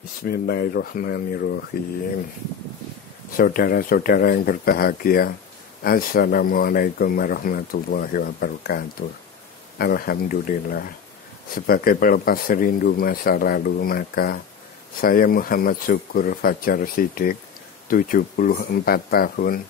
Bismillahirrahmanirrahim. Saudara-saudara yang berbahagia, Assalamualaikum warahmatullahi wabarakatuh. Alhamdulillah, sebagai pelepas rindu masa lalu, maka saya Muhammad Syukur Fajar Siddiq, 74 tahun,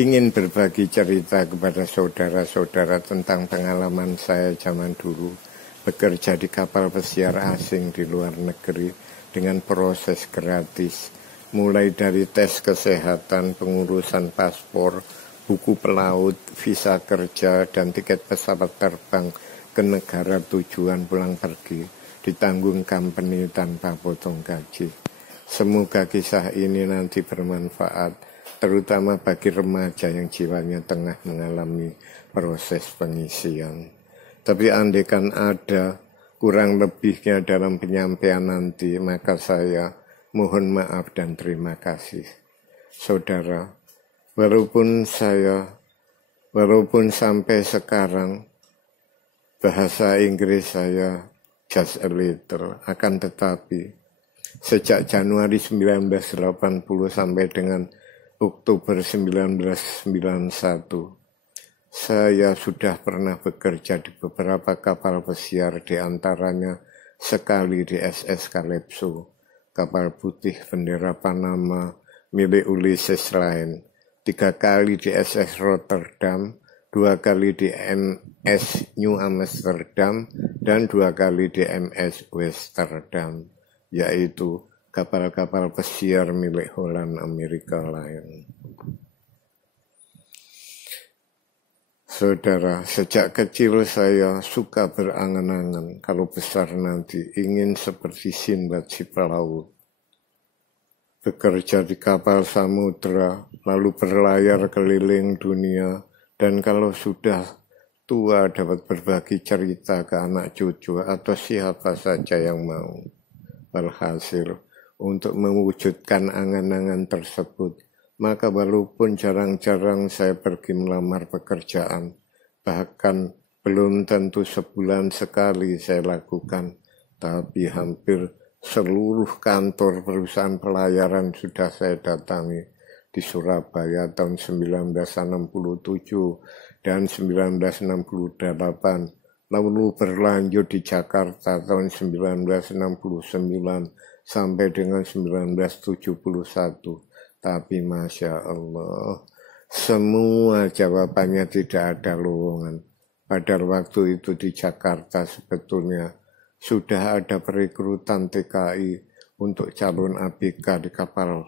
ingin berbagi cerita kepada saudara-saudara tentang pengalaman saya zaman dulu bekerja di kapal pesiar asing di luar negeri dengan proses gratis, mulai dari tes kesehatan, pengurusan paspor, buku pelaut, visa kerja, dan tiket pesawat terbang ke negara tujuan pulang pergi, ditanggung company tanpa potong gaji. Semoga kisah ini nanti bermanfaat, terutama bagi remaja yang jiwanya tengah mengalami proses pengisian. Tapi andaikan ada kurang lebihnya dalam penyampaian nanti, maka saya mohon maaf dan terima kasih. Saudara, walaupun sampai sekarang bahasa Inggris saya just a little, akan tetapi sejak Januari 1980 sampai dengan Oktober 1991, saya sudah pernah bekerja di beberapa kapal pesiar, di antaranya sekali di SS Calypso, kapal putih bendera Panama milik Ulysses Line, 3 kali di SS Rotterdam, 2 kali di MS New Amsterdam, dan 2 kali di MS Westerdam, yaitu kapal-kapal pesiar milik Holland America Line. Saudara, sejak kecil saya suka berangan-angan kalau besar nanti ingin seperti Sinbad si pelaut. Bekerja di kapal samudra, lalu berlayar keliling dunia, dan kalau sudah tua dapat berbagi cerita ke anak cucu atau siapa saja yang mau. Alhasil, untuk mewujudkan angan-angan tersebut, maka walaupun jarang-jarang saya pergi melamar pekerjaan, bahkan belum tentu sebulan sekali saya lakukan, tapi hampir seluruh kantor perusahaan pelayaran sudah saya datangi di Surabaya tahun 1967 dan 1968, lalu berlanjut di Jakarta tahun 1969 sampai dengan 1971. Tapi Masya Allah, semua jawabannya tidak ada lowongan. Padahal waktu itu di Jakarta sebetulnya sudah ada perekrutan TKI untuk calon ABK di kapal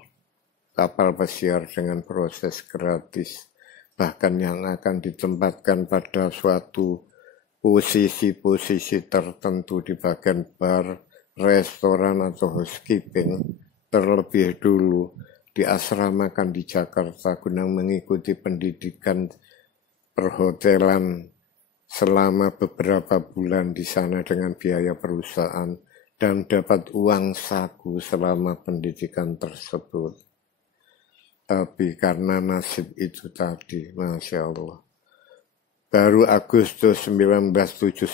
pesiar dengan proses gratis. Bahkan yang akan ditempatkan pada suatu posisi-posisi tertentu di bagian bar, restoran atau housekeeping terlebih dulu diasramakan di Jakarta guna mengikuti pendidikan perhotelan selama beberapa bulan di sana dengan biaya perusahaan dan dapat uang saku selama pendidikan tersebut. Tapi karena nasib itu tadi, Masya Allah, baru Agustus 1979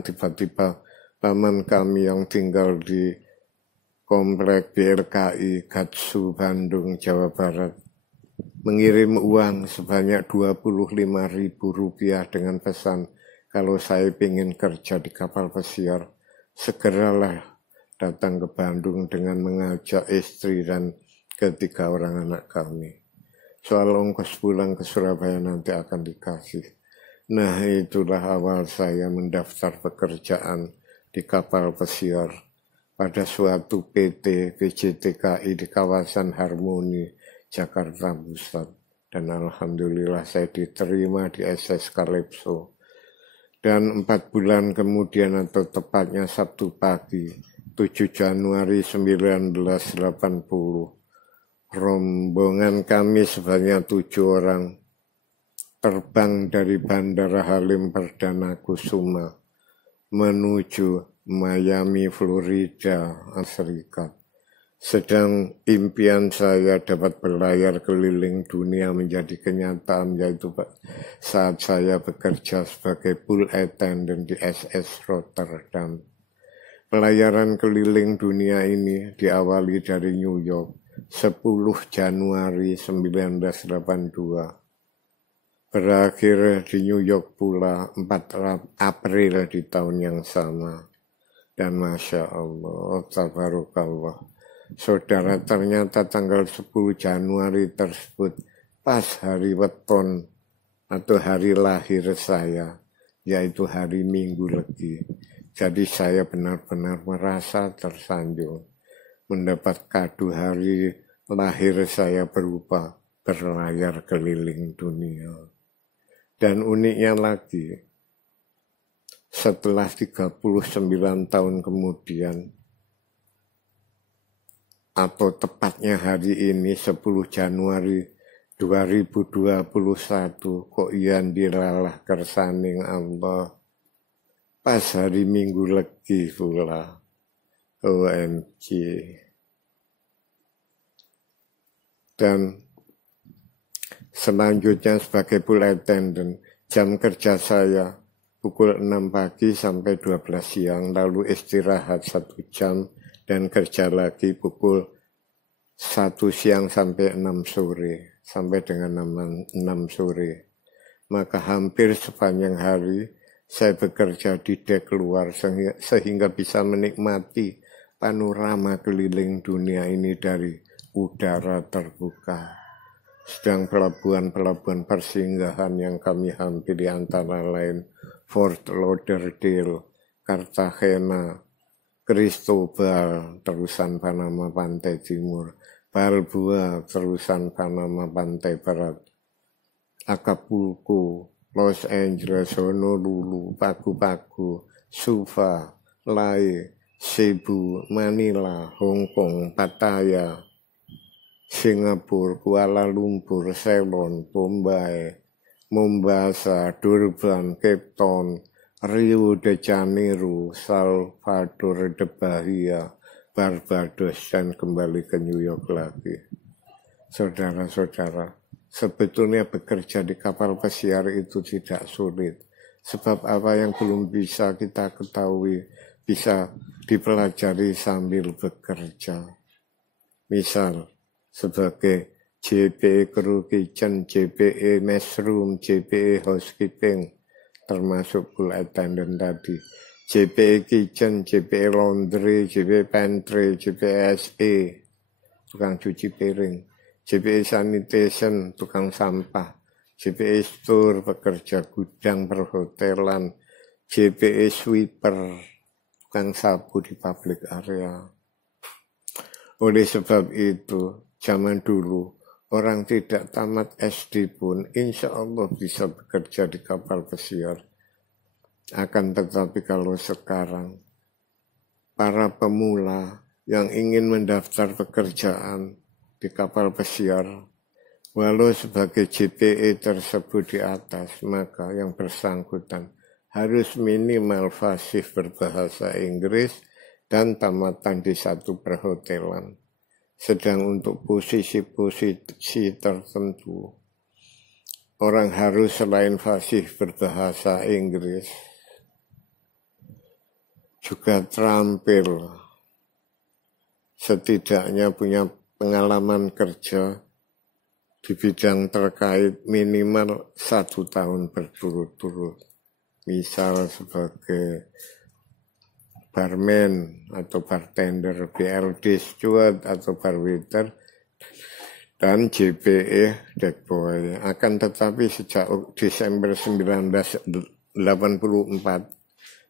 tiba-tiba paman kami yang tinggal di Komplek BRKI Gatsu Bandung, Jawa Barat, mengirim uang sebanyak Rp25.000 dengan pesan kalau saya ingin kerja di kapal pesiar, segeralah datang ke Bandung dengan mengajak istri dan ketiga orang anak kami. Soal ongkos pulang ke Surabaya nanti akan dikasih. Nah, itulah awal saya mendaftar pekerjaan di kapal pesiar pada suatu PT PJTKI di kawasan Harmoni, Jakarta Pusat. Dan alhamdulillah saya diterima di SS Calypso. Dan 4 bulan kemudian, atau tepatnya Sabtu pagi, 7 Januari 1980, rombongan kami sebanyak 7 orang terbang dari Bandara Halim Perdana Kusuma menuju Miami, Florida, Serikat. Sedang impian saya dapat berlayar keliling dunia menjadi kenyataan, yaitu saat saya bekerja sebagai pool attendant di SS Rotterdam. Pelayaran keliling dunia ini diawali dari New York 10 Januari 1982. Berakhir di New York pula 4 April di tahun yang sama. Dan Masya Allah, tabarakallah. Saudara, ternyata tanggal 10 Januari tersebut pas hari weton atau hari lahir saya, yaitu hari Minggu Legi. Jadi saya benar-benar merasa tersanjung mendapat kado hari lahir saya berupa berlayar keliling dunia. Dan uniknya lagi, setelah 39 tahun kemudian, atau tepatnya hari ini 10 Januari 2021, kok iyan dilalah kersaning Allah. Pas hari Minggu Legi pula. OMG. Dan selanjutnya sebagai pool attendant, jam kerja saya pukul 6 pagi sampai 12 siang, lalu istirahat 1 jam dan kerja lagi pukul 1 siang sampai 6 sore, sampai dengan 6 sore. Maka hampir sepanjang hari saya bekerja di dek luar sehingga bisa menikmati panorama keliling dunia ini dari udara terbuka. Sedang pelabuhan-pelabuhan persinggahan yang kami hampiri antara lain Fort Lauderdale, Cartagena, Cristobal, terusan Panama pantai timur, Balboa, terusan Panama pantai barat, Acapulco, Los Angeles, Honolulu, Pago-Pago, Suva, Lae, Cebu, Manila, Hong Kong, Pattaya, Singapura, Kuala Lumpur, Ceylon, Bombay, Mombasa, Durban, Cape Town, Rio de Janeiro, Salvador de Bahia, Barbados, dan kembali ke New York lagi. Saudara-saudara, sebetulnya bekerja di kapal pesiar itu tidak sulit. Sebab apa yang belum bisa kita ketahui bisa dipelajari sambil bekerja. Misal, sebagai JPE Crew Kitchen, JPE Messroom, JPE Housekeeping, termasuk pool attendant tadi. JPE Kitchen, JPE Laundry, JPE Pantry, JPE SE, tukang cuci piring. JPE Sanitation, tukang sampah, JPE Store, pekerja gudang perhotelan, JPE Sweeper, tukang sapu di public area. Oleh sebab itu, zaman dulu, orang tidak tamat SD pun, insya Allah bisa bekerja di kapal pesiar. Akan tetapi kalau sekarang, para pemula yang ingin mendaftar pekerjaan di kapal pesiar, walau sebagai JPE tersebut di atas, maka yang bersangkutan harus minimal fasih berbahasa Inggris dan tamatan di 1 perhotelan. Sedang untuk posisi-posisi tertentu, orang harus selain fasih berbahasa Inggris, juga terampil, setidaknya punya pengalaman kerja di bidang terkait minimal 1 tahun berturut-turut. Misal sebagai barman atau bartender, BLD steward atau barwaiter, dan JPE deckboy. Akan tetapi sejak Desember 1984,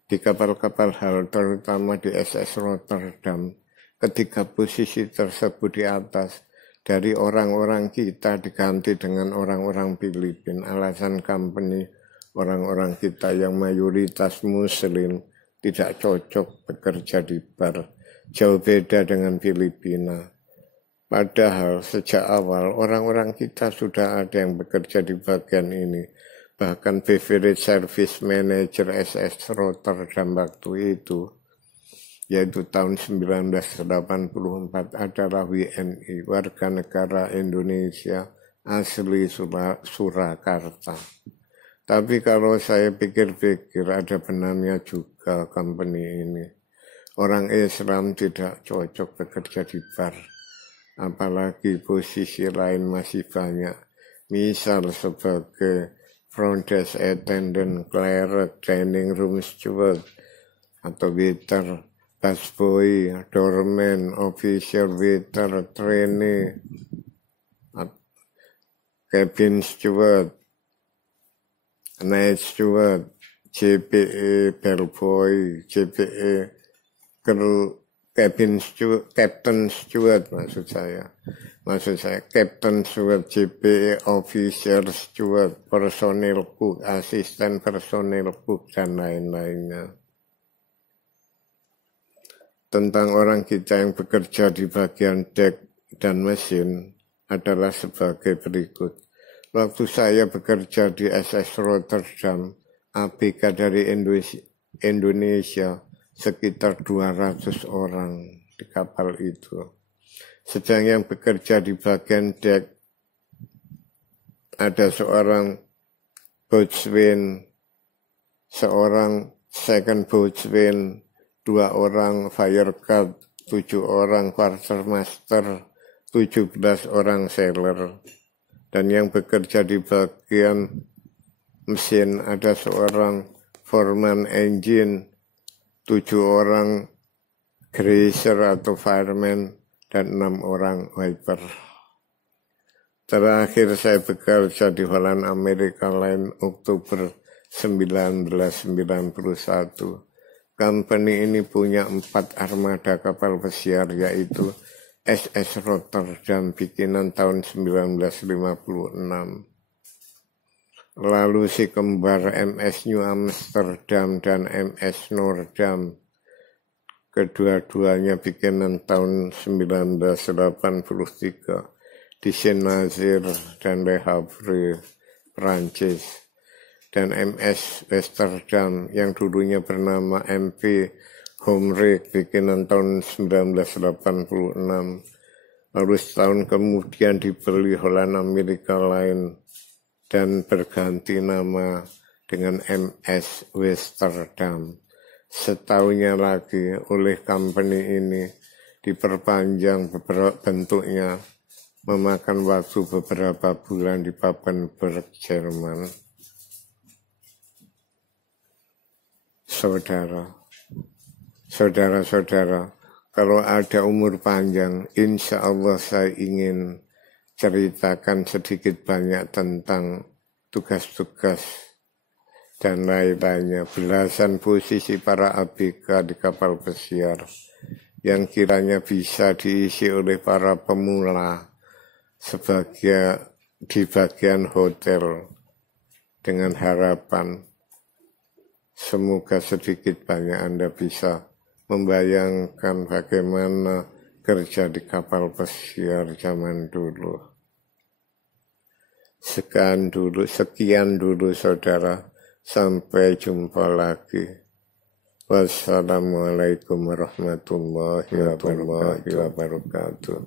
di kapal-kapal hal terutama di SS Rotterdam, ketika posisi tersebut di atas, dari orang-orang kita diganti dengan orang-orang Filipina. Alasan company, orang-orang kita yang mayoritas muslim tidak cocok bekerja di bar. Jauh beda dengan Filipina. Padahal sejak awal orang-orang kita sudah ada yang bekerja di bagian ini. Bahkan Beverage Service Manager SS Rotterdam waktu itu, yaitu tahun 1984, adalah WNI, warga negara Indonesia asli Surakarta. Tapi kalau saya pikir-pikir ada benarnya juga company ini. Orang Islam tidak cocok bekerja di bar. Apalagi posisi lain masih banyak. Misal sebagai front desk attendant, clerk, dining room steward, atau waiter, busboy, doorman, officer, waiter, trainee, cabin steward, night steward, JPE, bellboy, JPE, cabin steward, captain steward maksud saya captain steward, JPE, officer steward, personil cook, asisten personil cook, dan lain-lainnya. Tentang orang kita yang bekerja di bagian dek dan mesin adalah sebagai berikut. Waktu saya bekerja di SS Rotterdam, ABK dari Indonesia sekitar 200 orang di kapal itu. Sedang yang bekerja di bagian dek ada seorang boatswain, seorang second boatswain, 2 orang fire guard, 7 orang quartermaster, 17 orang sailor. Dan yang bekerja di bagian mesin ada seorang foreman engine, 7 orang greaser atau fireman, dan 6 orang wiper. Terakhir saya bekerja di Holland America Line Oktober 1991. Company ini punya 4 armada kapal pesiar, yaitu SS Rotterdam bikinan tahun 1956. Lalu si kembar MS New Amsterdam dan MS Noordam, kedua-duanya bikinan tahun 1983 di Saint-Nazaire dan Le Havre, Prancis. Dan MS Westerdam yang dulunya bernama MP Homrek bikinan tahun 1986. Lalu setahun kemudian dibeli Holland America Line dan berganti nama dengan MS Westerdam. Setahunnya lagi oleh company ini diperpanjang bentuknya, memakan waktu beberapa bulan di Papenburg, Jerman. Saudara-saudara, kalau ada umur panjang, insya Allah saya ingin ceritakan sedikit banyak tentang tugas-tugas dan lain-lainnya. Belasan posisi para ABK di kapal pesiar yang kiranya bisa diisi oleh para pemula di bagian hotel, dengan harapan semoga sedikit banyak Anda bisa membayangkan bagaimana kerja di kapal pesiar zaman dulu. Sekian dulu saudara, sampai jumpa lagi. Wassalamualaikum warahmatullahi wabarakatuh.